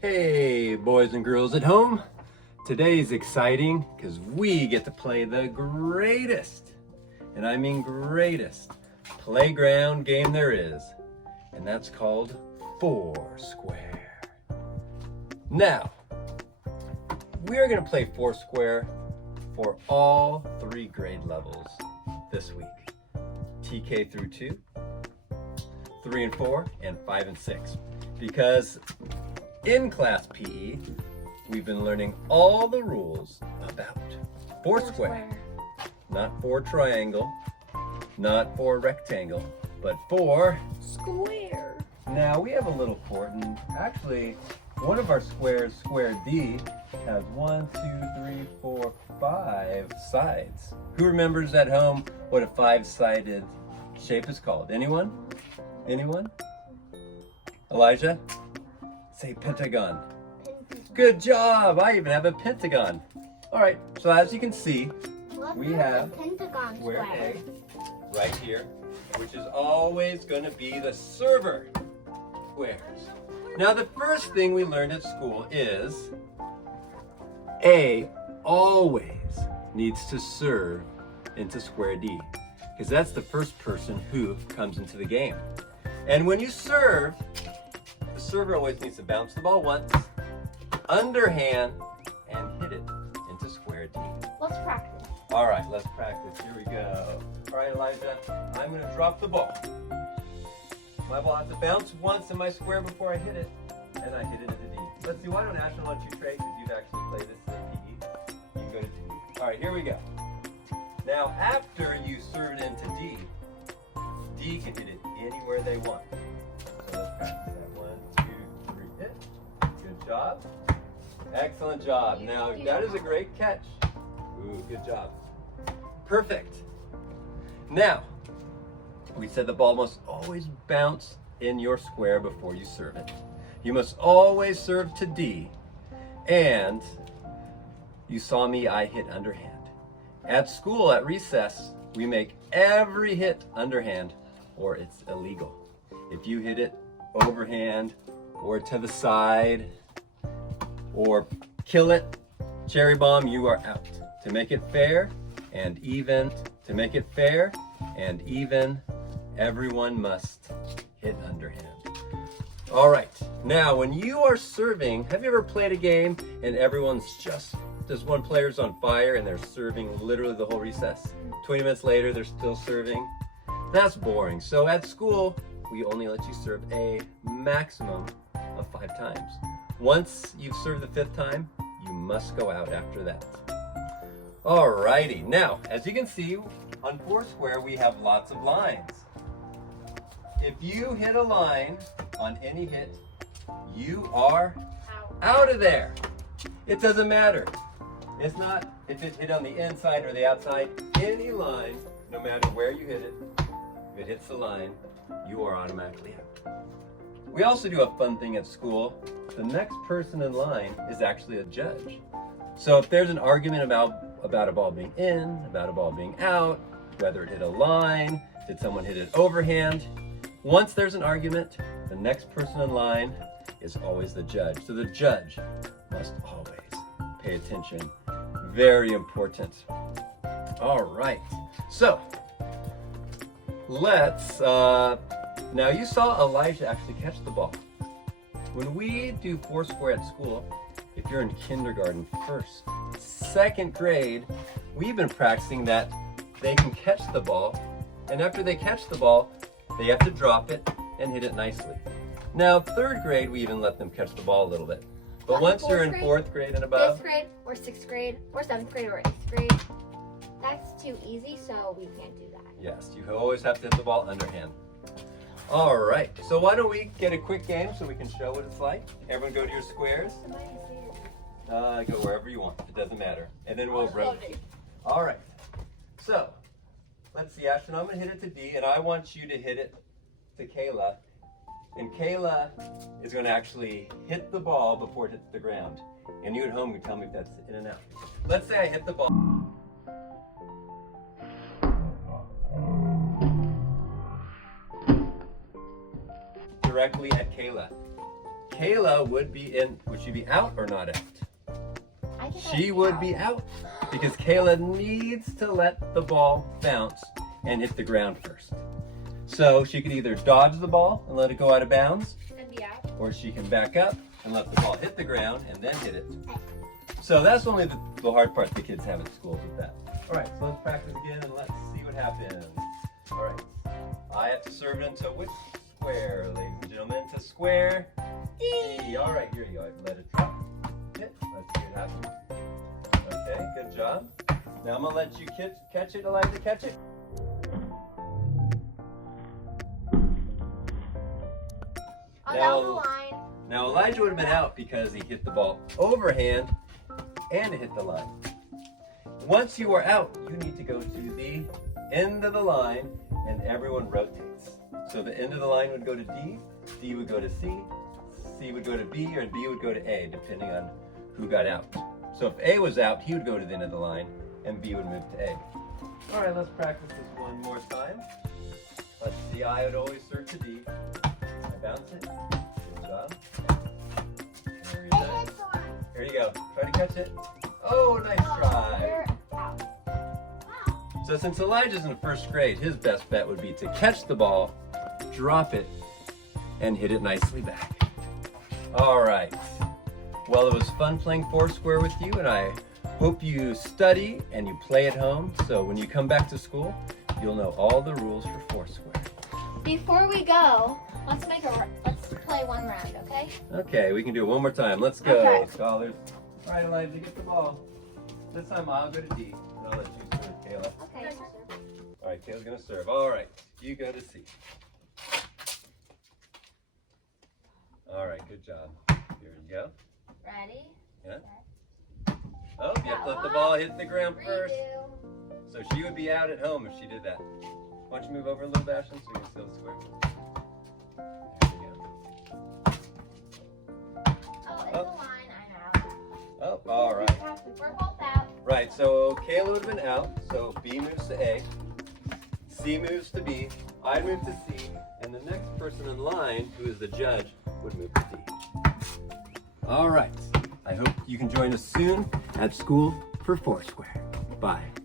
Hey, boys and girls at home. Today's exciting because we get to play the greatest, and I mean greatest, playground game there is, and that's called Foursquare. Now, we're going to play Foursquare for all 3 grade levels this week. TK through 2, 3 and 4, and 5 and 6. Because in class PE, we've been learning all the rules about Foursquare. Not for triangle, not for rectangle, but for square. Now we have a little fort, and actually one of our squares, square D, has 1, 2, 3, 4, 5 sides. Who remembers at home what a 5-sided shape is called? Anyone? Anyone? Elijah? Say pentagon. Good job! I even have a pentagon. All right, so as you can see, we have pentagon square A right here, which is always going to be the server squares. Now, the first thing we learned at school is A always needs to serve into square D, because that's the first person who comes into the game. And when you serve, the server always needs to bounce the ball once, underhand, and hit it into square D. Let's practice. All right, let's practice. Here we go. All right, Elijah, I'm going to drop the ball. My ball has to bounce once in my square before I hit it, and I hit it into D. Let's see, why don't Ashton let you trade, because you've actually played this in PE. You can go to D. All right, here we go. Now, after you serve it into D, D can hit it anywhere they want. So let's practice that. 1, 2, 3, hit. Good job. Excellent job. Now, that is a great catch. Ooh, good job. Perfect. Now, we said the ball must always bounce in your square before you serve it. You must always serve to D. And you saw me, I hit underhand. At school, at recess, we make every hit underhand or it's illegal. If you hit it overhand or to the side or kill it, cherry bomb, you are out. To make it fair and even, everyone must hit underhand. All right, now when you are serving, have you ever played a game and everyone's just one player's on fire and they're serving literally the whole recess? 20 minutes later, they're still serving. That's boring. So at school, we only let you serve a maximum of 5 times. Once you've served the 5th time, you must go out after that. Alrighty, now, as you can see, on Foursquare, we have lots of lines. If you hit a line on any hit, you are out of there. It doesn't matter. It's not if it hit on the inside or the outside. Any line, no matter where you hit it, if it hits the line, you are automatically out. We also do a fun thing at school. The next person in line is actually a judge. So if there's an argument about a ball being in, about a ball being out, whether it hit a line, did someone hit it overhand, once there's an argument, the next person in line is always the judge. So the judge must always pay attention. Very important. All right. So let's, now you saw Elijah actually catch the ball. When we do Foursquare at school, if you're in kindergarten, 1st, 2nd grade, we've been practicing that they can catch the ball, and after they catch the ball, they have to drop it and hit it nicely. Now, 3rd grade, we even let them catch the ball a little bit. But once you're in 4th grade and above, 5th grade, or 6th grade, or 7th grade, or 8th grade, that's too easy, so we can't do that. yes, you always have to hit the ball underhand. All right, so why don't we get a quick game so we can show what it's like? Everyone go to your squares. Go wherever you want. It doesn't matter. And then we'll rotate. All right. So, let's see, Ashton. I'm going to hit it to D, and I want you to hit it to Kayla. And Kayla is going to actually hit the ball before it hits the ground. And you at home can tell me if that's in and out. Let's say I hit the ball. directly at Kayla. Kayla would be in. Would she be out or not out? I think She would be out because Kayla needs to let the ball bounce and hit the ground first. So she could either dodge the ball and let it go out of bounds, And be out. or she can back up and let the ball hit the ground and then hit it. So that's only the hard part the kids have at school with that. All right, so let's practice again and let's see what happens. All right, I have to serve it into which square, ladies and gentlemen? To square D. All right, here you go. Let it drop. Hit. Let's see what happens. Okay, good job. Now I'm gonna let you catch it, Elijah. Catch it. On Now- down the line. Now Elijah would have been out because he hit the ball overhand and it hit the line. Once you are out, you need to go to the end of the line and everyone rotates. So the end of the line would go to D, D would go to C, C would go to B, or B would go to A, depending on who got out. So if A was out, he would go to the end of the line and B would move to A. All right, let's practice this one more time. Let's see, I would always serve to D. I bounce it. Good job. Very nice. Here you go. Try to catch it. Oh, nice try. You're out. So since Elijah's in first grade, his best bet would be to catch the ball, drop it, and hit it nicely back. All right. Well, it was fun playing Foursquare with you, and I hope you study and you play at home. So when you come back to school, you'll know all the rules for Foursquare. Before we go, let's play one round, okay? Okay, we can do it one more time. Let's go, Okay. scholars. All right, Elijah, get the ball. This time I'll go to D, and I'll let you serve, Kayla. Okay. All right, Kayla's gonna serve. All right, you go to C. All right, good job. Here you go. Ready? Oh, you have to let the ball hit the ground first. Redo. So she would be out at home if she did that. Why don't you move over a little, Ashton, so you can see the square? There you go. Oh, it's the line. I'm out. Oh, all right. We're both out. Right, so Kayla would have been out, so B moves to A, C moves to B, I move to C, and the next person in line, who is the judge, would move to D. All right, I hope you can join us soon at school for Foursquare. Bye.